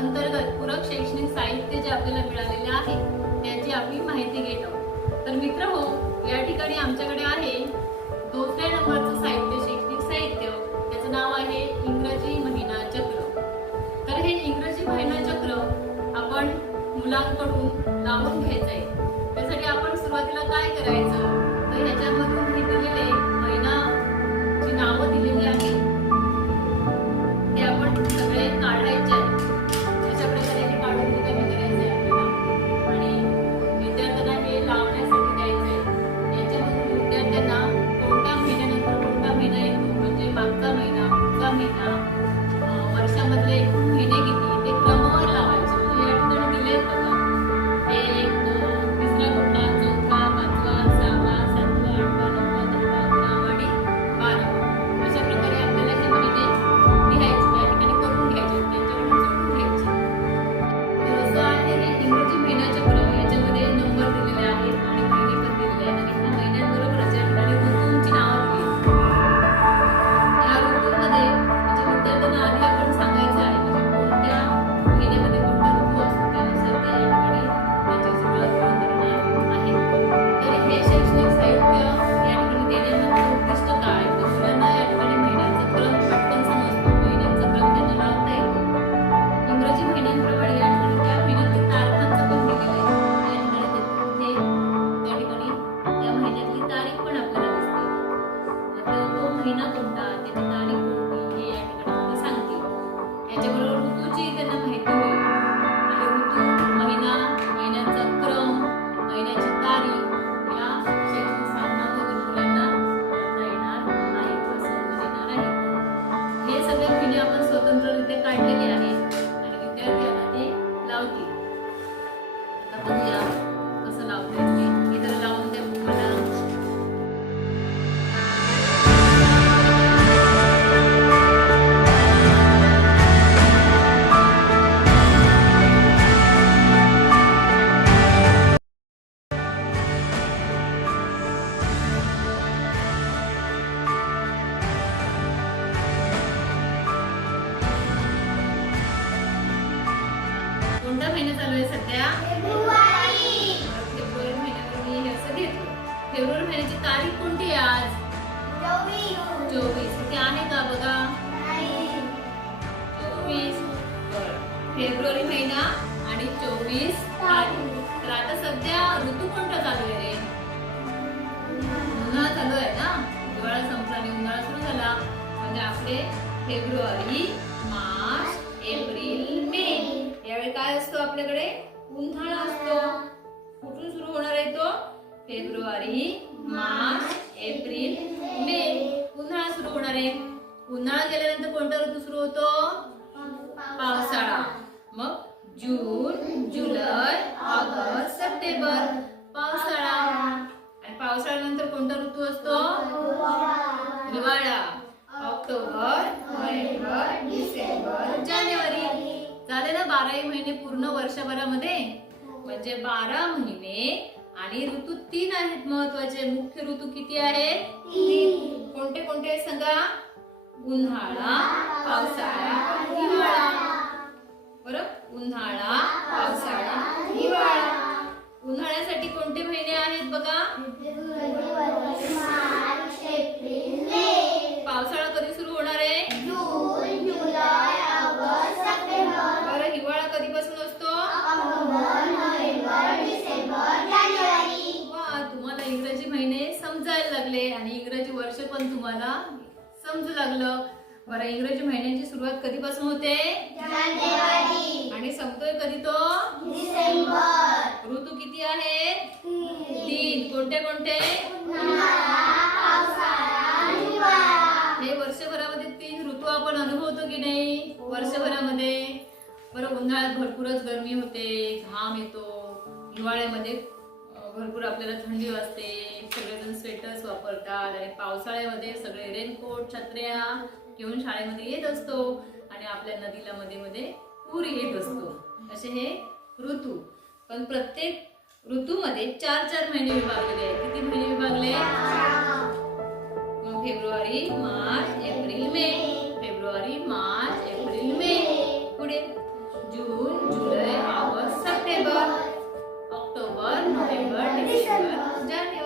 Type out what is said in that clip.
अंतर्गत पूरक शैक्षणिक साहित्य जे आपल्याला मिळालेले आहे त्याची आम्ही माहिती घेत आहोत तर मित्र हो या ठिकाणी आमच्याकडे आहे दुसऱ्या नंबरचं साहित्य शैक्षणिक साहित्य. त्याचं नाव आहे इंग्रजी महिना चक्र. तर हे इंग्रजी महिना चक्र आपण मुलांकडून लावून घ्यायचं आहे महिना चालू आहे सध्या. फेब्रुवारी. महिन्यावर मी हे असं घेतलं. फेब्रुवारी महिन्याची तारीख कोणती आहे आज? चोवीस. इथे आहे का बघा? चोवीस. फेब्रुवारी महिना आणि चोवीस तारीख. तर आता सध्या ऋतू कोणता चालू आहे रे? उन्हाळा चालू आहे ना? हिवाळा संपला आणि उन्हाळा सुरू झाला. म्हणजे आपले फेब्रुवारी मार्च एप्रिल मे. यावेळी काय असतो आपल्याकडे? उन्हाळा असतो. कुठून सुरू होणार आहे तो? फेब्रुवारी मार्च एप्रिल मे. उन्हाळा सुरू होणार आहे. उन्हाळा गेल्यानंतर कोणता ऋतू सुरू होतो? पावसाळा. मग जून जुलै ऑगस्ट सप्टेंबर. बाराही महिने पूर्ण वर्षभरामध्ये? म्हणजे बारा महिने आणि ऋतू तीन आहेत महत्त्वाचे. मुख्य ऋतू किती आहेत? तीन. कोणते कोणते आहेत सांगा? उन्हाळा पावसाळा हिवाळा. लागले आणि इंग्रजी वर्ष पण तुम्हाला समजू लागलं. बरं इंग्रजी महिन्याची सुरुवात कधीपासून होते? आणि संपतोय कधी तो? ऋतू किती आहेत तीन. कोणते कोणते? हे वर्षभरामध्ये तीन ऋतू आपण अनुभवतो की नाही? वर्षभरामध्ये. बरं उन्हाळ्यात भरपूरच गरमी होते घाम येतो. हिवाळ्यामध्ये भरपूर आपल्याला थंडी वाजते सगळेजण स्वेटर्स वापरतात आणि पावसाळ्यामध्ये सगळे रेनकोट छत्र्या घेऊन शाळेमध्ये येत असतो आणि आपल्या नदीला मध्ये मध्ये पूर येत असतो. असे हे ऋतू. पण प्रत्येक ऋतूमध्ये चार चार महिने विभागलेले आहेत. किती महिने विभागले? मग फेब्रुवारी मार्च एप्रिल मे. फेब्रुवारी मार्च एप्रिल मे. पुढे जून जुलै August September. October, November, December, January.